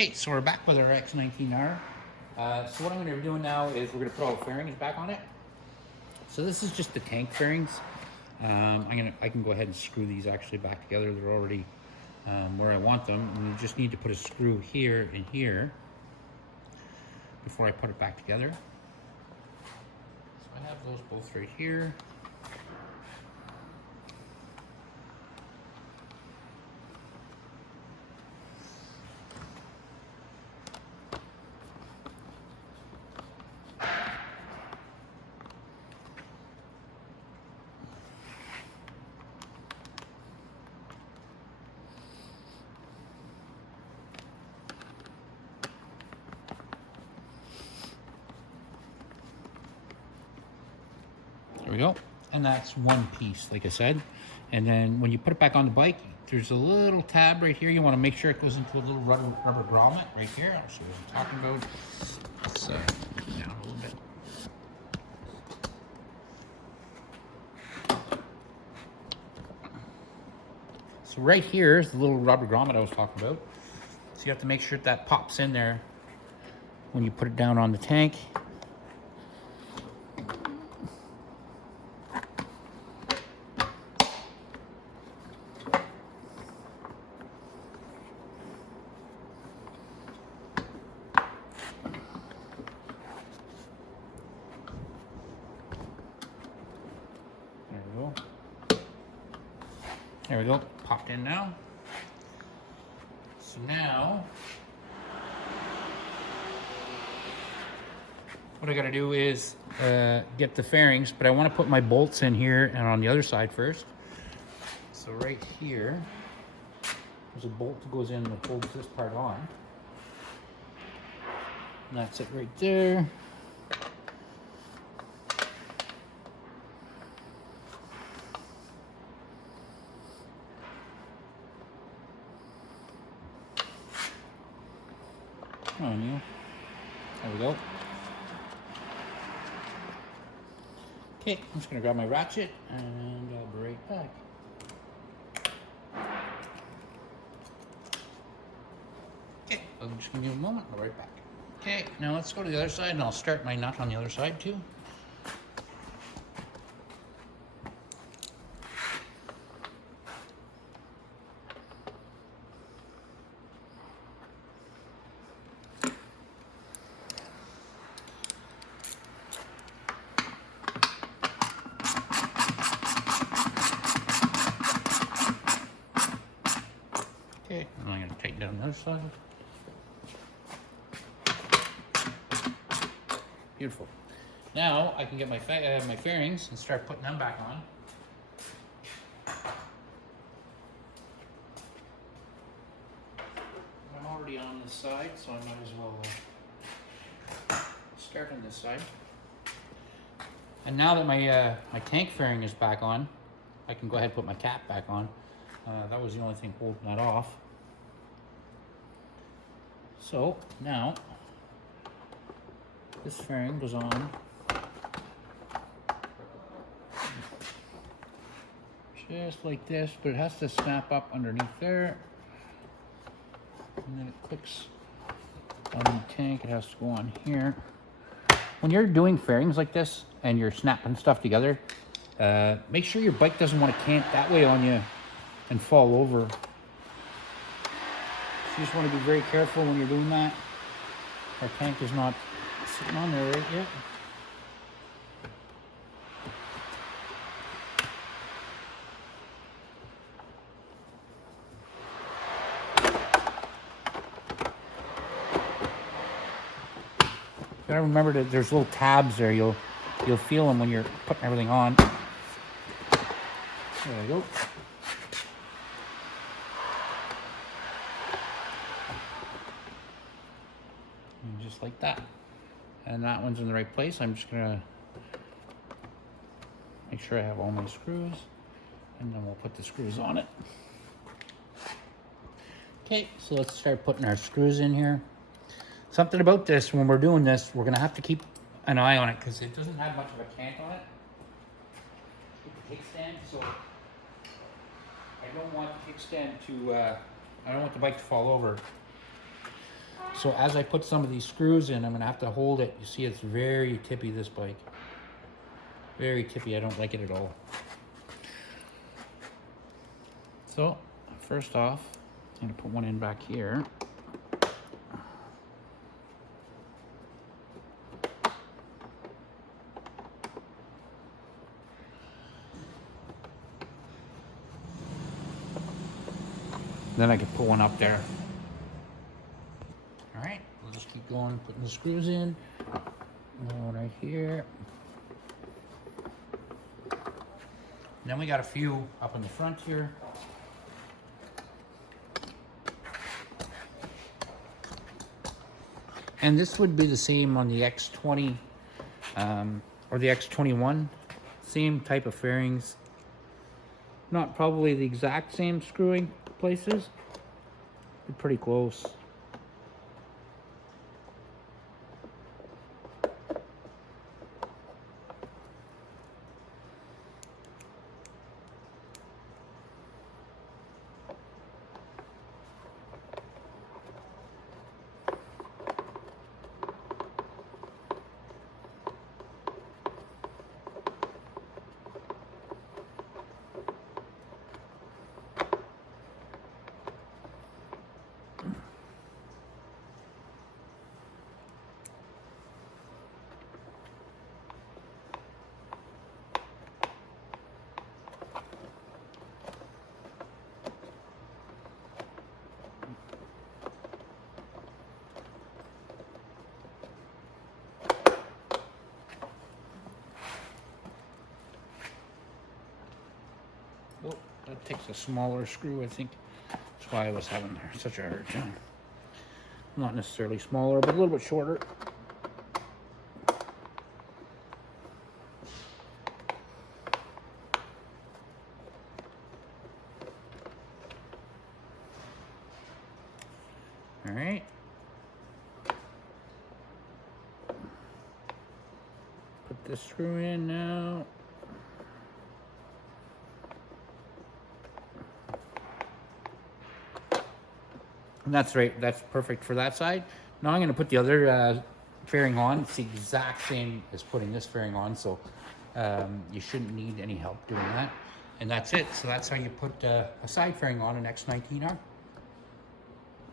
Okay, so we're back with our X19R. So what I'm going to be doing now is we're going to put all the fairings back on it. So this is just the tank fairings. I can go ahead and screw these actually back together. They're already where I want them. And you just need to put a screw here and here before I put it back together. So I have those both right here. There we go. And that's one piece, like I said. And then when you put it back on the bike, there's a little tab right here. You want to make sure it goes into a little rubber grommet right here. I'll show you what I'm talking about. Let's down a little bit. So right here is the little rubber grommet I was talking about. So you have to make sure that pops in there when you put it down on the tank. There we go, popped in now. So now, what I gotta do is get the fairings, but I wanna put my bolts in here and on the other side first. So right here, there's a bolt that goes in that holds this part on. And that's it right there. On you. There we go. Okay, I'm just gonna grab my ratchet and I'll be right back. Okay, I'm just gonna give it a moment, I'll be right back. Okay, now let's go to the other side and I'll start my nut on the other side too. Okay, and I'm going to tighten down the other side. Beautiful. Now I can get my fairings and start putting them back on. I'm already on this side, so I might as well start on this side. And now that my tank fairing is back on, I can go ahead and put my cap back on. That was the only thing holding that off. So now this fairing goes on just like this, but it has to snap up underneath there, and then it clicks on the tank. It has to go on here. When you're doing fairings like this and you're snapping stuff together, make sure your bike doesn't want to cant that way on you and fall over. So you just want to be very careful when you're doing that. Our tank is not sitting on there right yet. You gotta remember that there's little tabs there. You'll feel them when you're putting everything on. There we go. And just like that. And that one's in the right place. I'm just gonna make sure I have all my screws, and then we'll put the screws on it. Okay, so let's start putting our screws in here. Something about this, when we're doing this, we're gonna have to keep an eye on it because it doesn't have much of a cant on it. The kickstand, so I don't want the kickstand to, I don't want the bike to fall over. So as I put some of these screws in, I'm gonna have to hold it. You see it's very tippy, this bike. Very tippy, I don't like it at all. So first off, I'm gonna put one in back here. Then I can put one up there. All right, we'll just keep going, putting the screws in. One right here. Then we got a few up in the front here. And this would be the same on the X20 or the X21. Same type of fairings. Not probably the exact same screwing places, but pretty close. Oh, that takes a smaller screw, I think. That's why I was having such a hard time. Not necessarily smaller, but a little bit shorter. All right. Put this screw in now. And that's right, that's perfect for that side. Now I'm gonna put the other fairing on. It's the exact same as putting this fairing on, so you shouldn't need any help doing that. And that's it, so that's how you put a side fairing on an X19R.